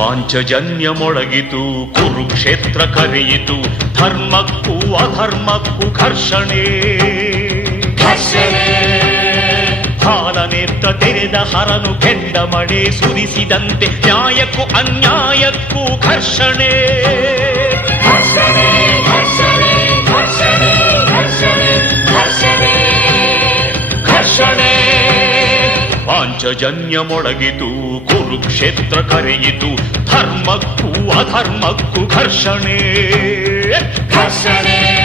ಪಾಂಚಜನ್ಯ ಮೊಳಗಿತು, ಕುರುಕ್ಷೇತ್ರ ಕರೆಯಿತು, ಧರ್ಮಕ್ಕೂ ಅಧರ್ಮಕ್ಕೂ ಘರ್ಷಣೆ. ಹಾಲನೆತ್ತ ತೆರೆದ ಹರನು ಕೆಂಡ ಮಳೆ ಸುರಿಸಿದಂತೆ, ನ್ಯಾಯಕ್ಕೂ ಅನ್ಯಾಯಕ್ಕೂ ಘರ್ಷಣೆ. ಘರ್ಷಣೆ. ಪಾಂಚಜನ್ಯ ಮೊಳಗಿತು, ಕುರುಕ್ಷೇತ್ರ ಕರೆಯಿತು, ಧರ್ಮಕ್ಕೂ ಅಧರ್ಮಕ್ಕೂ ಘರ್ಷಣೆ. ಘರ್ಷಣೆ.